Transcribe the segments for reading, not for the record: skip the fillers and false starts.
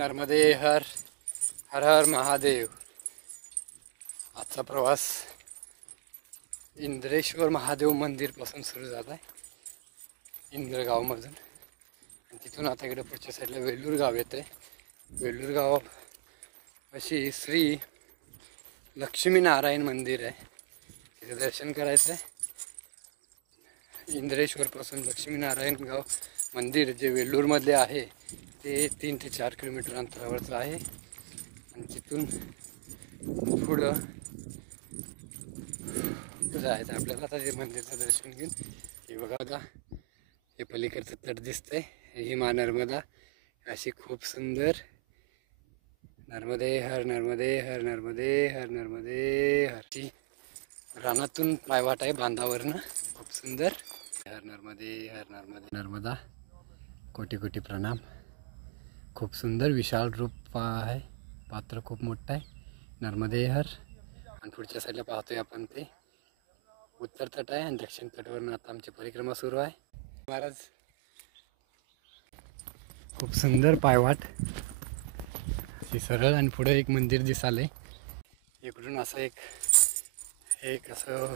नर्मदे हर हर हर महादेव। आजचा प्रवास इंद्रेश्वर महादेव मंदिर पासून सुरू झाला आहे इंद्रगावमधून, आणि तिथून आता इकडे पुढच्या साईडला वेल्लूर गाव येते. वेल्लूर गाव अशी श्री लक्ष्मीनारायण मंदिर आहे, तिथे दर्शन करायचं आहे. इंद्रेश्वरपासून लक्ष्मीनारायण गाव मंदिर जे वेल्लूरमध्ये आहे ते 3 ते 4 किलोमीटर अंतरावरचं आहे. आणि तिथून पुढं जायचं आपल्याला. आता जे मंदिरचं दर्शन घेऊन हे बघा, हे पलीकडचं तट दिसतंय, ही मा नर्मदा अशी खूप सुंदर. नर्मदे हर नर्मदे हर नर्मदे हर नर्मदे हर. ती रानातून पायवाट आहे बांधावरनं, खूप सुंदर. हर नर्मदे हर नर्मदे नर्मदा. कोटी कोटी प्रणाम. खूप सुंदर विशाल रूप आहे, पात्र खूप मोठं आहे. नर्मदे हर. आणि पुढच्या साईडला पाहतोय आपण ते उत्तर तट आहे, आणि दक्षिण तटावरून आता आमची परिक्रमा सुरू आहे. महाराज खूप सुंदर पायवाट ही सरळ, आणि पुढे एक मंदिर दिसाले. इकडून असं एक असं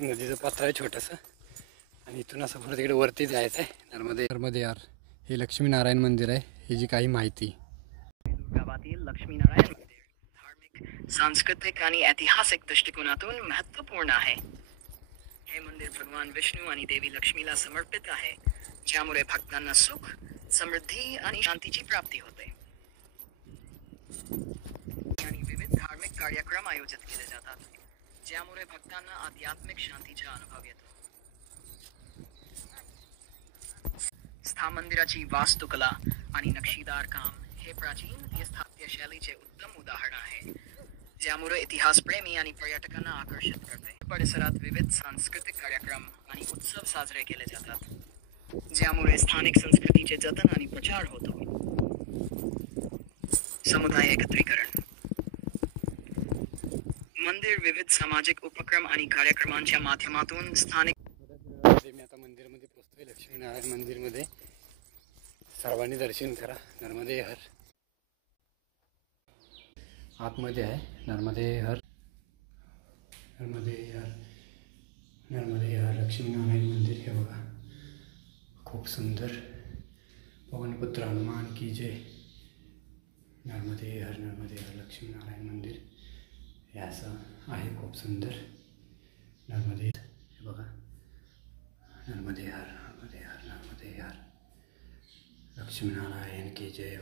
नदीचं पात्र आहे छोटंसं, आणि इथून असं पुढे तिकडे वरती जायचं आहे. नर्मदे यार. हे लक्ष्मीनारायण मंदिर आहे, ही जी काही माहिती. गावातील लक्ष्मीनारायण मंदिर धार्मिक, सांस्कृतिक आणि ऐतिहासिक दृष्टिकोनातून महत्त्वपूर्ण आहे. हे मंदिर भगवान विष्णू आणि देवी लक्ष्मीला समर्पित आहे, ज्यामुळे भक्तांना सुख, समृद्धी आणि शांतीची प्राप्ती होते. आणि विविध धार्मिक कार्यक्रम आयोजित केले जातात, ज्यामुळे भक्तांना आध्यात्मिक शांतीचा अनुभव येतो. मंदिराची वास्तुकला आणि नक्षीदार काम हे प्राचीन स्थापत्य शैलीचे उत्तम उदाहरण आहे, ज्यामुळे इतिहासप्रेमी आणि पर्यटकांना आकर्षित करते. परिसरात विविध सांस्कृतिक कार्यक्रम आणि उत्सव साजरे केले जातात, ज्यामुळे स्थानिक संस्कृतीचे जतन आणि प्रचार होतो. समुदाय एकत्रीकरण. मंदिर विविध सामाजिक उपक्रम आणि कार्यक्रमांच्या माध्यमातून स्थानिक. मी आता मंदिरमध्ये पोहोचतोय, लक्ष्मीनारायण मंदिरमध्ये. सर्वांनी दर्शन करा. नर्मदे हर. आतमध्ये आहे नर्मदे हर नर्मदे हर नर्मदे हर लक्ष्मीनारायण मंदिर. हे बघा, खूप सुंदर. पवनपुत्र हनुमान की जय. नर्मदे हर लक्ष्मीनारायण मंदिर हे असं आहे, खूप सुंदर. नर्मदे. हे बघा, नर्मदे हर लक्ष्मीनारायण की जय.